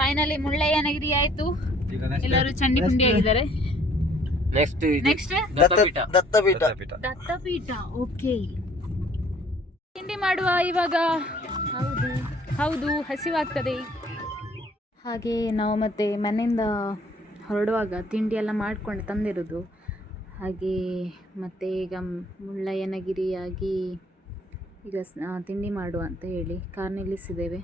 Finally Mullayanagiri ಆಯ್ತು. ಎಲ್ಲರೂ ಚಂಡಿ ಪುಂಡಿ ಆಗಿದ್ದಾರೆ. ನೆಕ್ಸ್ಟ್ ದತ್ತಪೀಠ. ಓಕೆ, ತಿಂಡಿ ಮಾಡುವ ಇವಾಗ. ಹೌದು ಹಸಿವಾಗ್ತದೆ. ಹಾಗೆ ನಾವು ಮತ್ತೆ ಮನೆಯಿಂದ ಹೊರಡುವಾಗ ತಿಂಡಿ ಎಲ್ಲ ಮಾಡ್ಕೊಂಡು ತಂದಿರೋದು. ಹಾಗೆ ಮತ್ತೆ ಈಗ ಮುಳ್ಳಯ್ಯನಗಿರಿಯಾಗಿ ಈಗ ತಿಂಡಿ ಮಾಡುವ ಅಂತ ಹೇಳಿ ಕಾರ್ ನಿಲ್ಲಿಸಿದ್ದೇವೆ.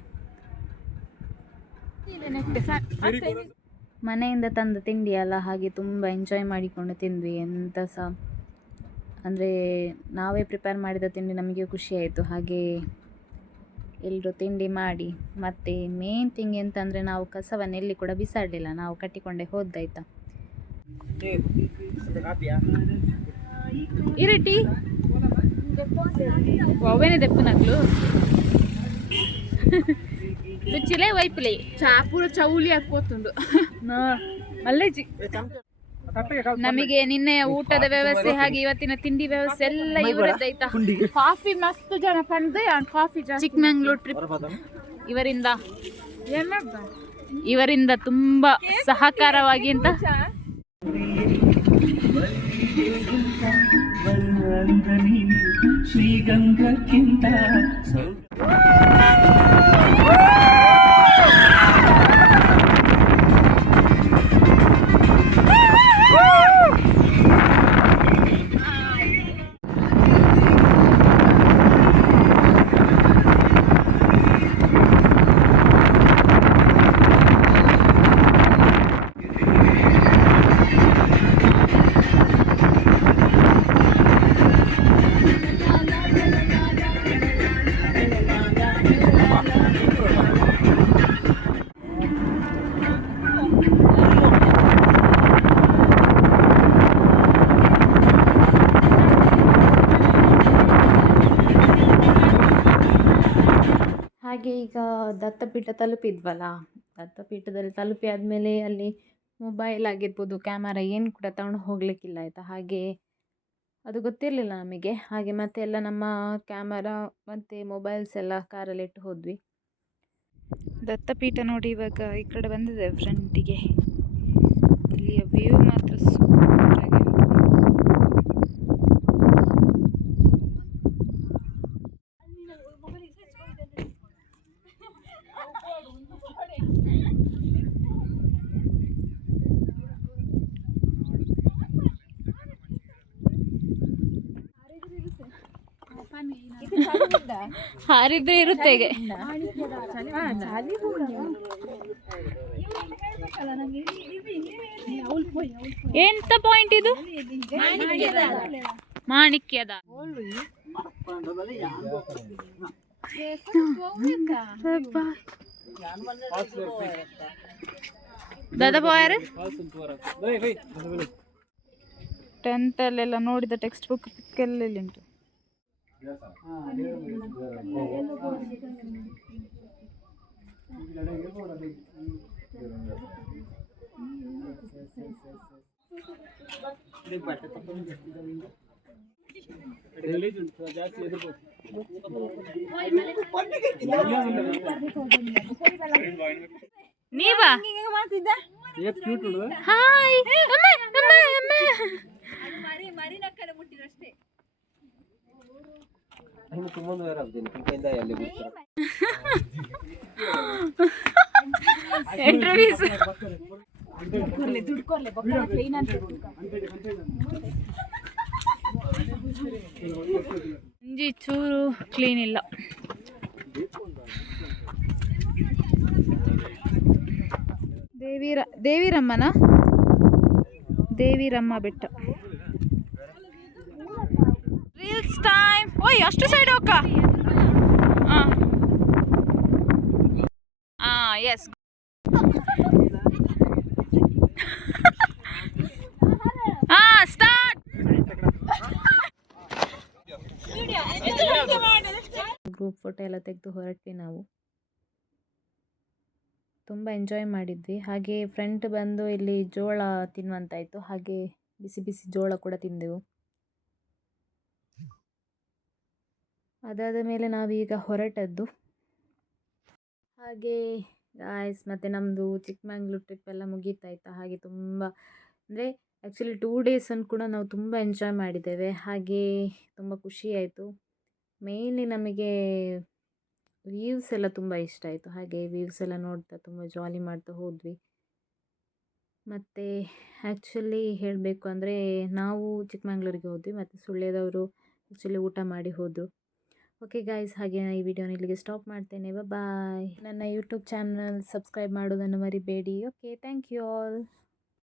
ಮನೆಯಿಂದ ತಂದ ತಿಂಡಿ ಅಲ್ಲ, ಹಾಗೆ ತುಂಬ ಎಂಜಾಯ್ ಮಾಡಿಕೊಂಡು ತಿಂದ್ವಿ. ಎಂತ ಸಹ ಅಂದರೆ ನಾವೇ ಪ್ರಿಪೇರ್ ಮಾಡಿದ ತಿಂಡಿ ನಮಗೆ ಖುಷಿ ಆಯಿತು. ಹಾಗೆ ಎಲ್ಲರೂ ತಿಂಡಿ ಮಾಡಿ ಮತ್ತು ಮೇನ್ ಥಿಂಗ್ ಎಂತಂದರೆ ನಾವು ಕಸವನ್ನು ಎಲ್ಲಿ ಕೂಡ ಬಿಸಾಡಲಿಲ್ಲ, ನಾವು ಕಟ್ಟಿಕೊಂಡೇ ಹೋದ್ದಾಯ್ತಾ. ಇರಟಿ ಒವೇನೆ ದೆಪ್ಪು ನಗ್ಲು ರುಚಿಲೇ ವೈಪ್ಲೆ ಚಾಪೂರ ಚೌಲಿ ಹಾಕೋತುಂಡು ಮಲ್ಲೆಜಿ. ನಮಗೆ ನಿನ್ನೆ ಊಟದ ವ್ಯವಸ್ಥೆ ಹಾಗೆ ಇವತ್ತಿನ ತಿಂಡಿ ವ್ಯವಸ್ಥೆ ಎಲ್ಲ ಇವರದ್ದಾಯ್ತಾ. ಕಾಫಿ ಮಸ್ತ್ ಜನ ಪಂಡ್ದೆ ಕಾಫಿ ಚಿಕ್ಕಮಂಗ್ಳೂರ್ ಟ್ರಿಪ್ ಇವರಿಂದ ತುಂಬಾ ಸಹಕಾರವಾಗಿ ಅಂತ ಶ್ರೀಗಂಗಕ್ಕಿಂತ ಹಾಗೆ ಈಗ ದತ್ತಪೀಠ ತಲುಪಿದ್ವಲ್ಲ. ದತ್ತಪೀಠದಲ್ಲಿ ತಲುಪಿ ಆದಮೇಲೆ ಅಲ್ಲಿ ಮೊಬೈಲ್ ಆಗಿರ್ಬೋದು, ಕ್ಯಾಮರಾ ಏನು ಕೂಡ ತಗೊಂಡು ಹೋಗಲಿಕ್ಕಿಲ್ಲ ಆಯಿತಾ. ಹಾಗೆ ಅದು ಗೊತ್ತಿರಲಿಲ್ಲ ನಮಗೆ. ಹಾಗೆ ಮತ್ತೆ ಎಲ್ಲ ನಮ್ಮ ಕ್ಯಾಮರಾ ಮತ್ತು ಮೊಬೈಲ್ಸ್ ಎಲ್ಲ ಕಾರಲ್ಲಿ ಇಟ್ಟು ಹೋದ್ವಿ. ದತ್ತಪೀಠ ನೋಡಿ ಇವಾಗ ಈ ಕಡೆ ಬಂದಿದೆ ಫ್ರಂಟಿಗೆ. ಇಲ್ಲಿಯ ವ್ಯೂ ಮಾತ್ರ ಸೂಪರ್ ಆಗಿದೆ. ಹಾರಿದ್ರೆ ಇರುತ್ತೆ ಈಗ. ಎಂತ ಪಾಯಿಂಟ್ ಇದು? ಮಾಣಿಕ್ಯದ ದಾದಾ ಬಾಯರ್ 10th ಅಲ್ಲೆಲ್ಲ ನೋಡಿದ ಟೆಕ್ಸ್ಟ್ ಬುಕ್ ಎಲ್ಲೆಲ್ಲಿ ಉಂಟು. ನೀವಾ ಹಾಯ್ ಇಂಟರ್ವ್ಯೂಸ್ ಒಂಜಿ ಚೂರು ಕ್ಲೀನ್ ಇಲ್ಲ. ದೇವಿರಮ್ಮ ಬೆಟ್ಟ. Reels time. ಓಯ್ ಅಷ್ಟು ಸೈಡ್ ಹೋಗ. S start. ಗ್ರೂಪ್ ಫೋಟೋ ಎಲ್ಲ ತೆಗೆದು ಹೊರಟ್ವಿ ನಾವು. ತುಂಬ ಎಂಜಾಯ್ ಮಾಡಿದ್ವಿ. ಹಾಗೆ ಫ್ರೆಂಡ್ ಬಂದು ಇಲ್ಲಿ ಜೋಳ ತಿನ್ನುವಂತಾಯಿತು. ಹಾಗೆ ಬಿಸಿ ಬಿಸಿ ಜೋಳ ಕೂಡ ತಿಂದೆವು. ಅದಾದ ಮೇಲೆ ನಾವೀಗ ಹೊರಟದ್ದು. ಹಾಗೆ ಗಾಯ್ಸ್ ಮತ್ತು ನಮ್ಮದು ಚಿಕ್ಕಮಂಗ್ಳೂರು ಟ್ರಿಪ್ ಎಲ್ಲ ಮುಗೀತಾಯ್ತಾ. ಹಾಗೆ ತುಂಬ ಅಂದರೆ ಆ್ಯಕ್ಚುಲಿ 2 ಡೇಸನ್ನು ಕೂಡ ನಾವು ತುಂಬ ಎಂಜಾಯ್ ಮಾಡಿದ್ದೇವೆ. ಹಾಗೆ ತುಂಬ ಖುಷಿಯಾಯಿತು. ಮೇಯ್ನ್ಲಿ ನಮಗೆ ವ್ಯೂಸ್ ಎಲ್ಲ ತುಂಬ ಇಷ್ಟ ಆಯಿತು. ಹಾಗೆ ವ್ಯೂಸ್ ಎಲ್ಲ ನೋಡ್ತಾ ತುಂಬ ಜಾಲಿ ಮಾಡ್ತಾ ಹೋದ್ವಿ. ಮತ್ತು ಆ್ಯಕ್ಚುಲಿ ಹೇಳಬೇಕು ಅಂದರೆ ನಾವು ಚಿಕ್ಕಮಂಗ್ಳೂರಿಗೆ ಹೋದ್ವಿ ಮತ್ತು ಸುಳ್ಯದವರು ಆ್ಯಕ್ಚುಲಿ ಊಟ ಮಾಡಿ ಹೋದರು. ಓಕೆ ಗಾಯ್ಸ್, ಹಾಗೆ ಈ ವಿಡಿಯೋನ ಇಲ್ಲಿಗೆ ಸ್ಟಾಪ್ ಮಾಡ್ತೇನೆ. ಬಾಯ್. ನನ್ನ ಯೂಟ್ಯೂಬ್ ಚಾನಲ್ ಸಬ್ಸ್ಕ್ರೈಬ್ ಮಾಡೋದನ್ನು ಮರಿಬೇಡಿ. Okay, thank you all.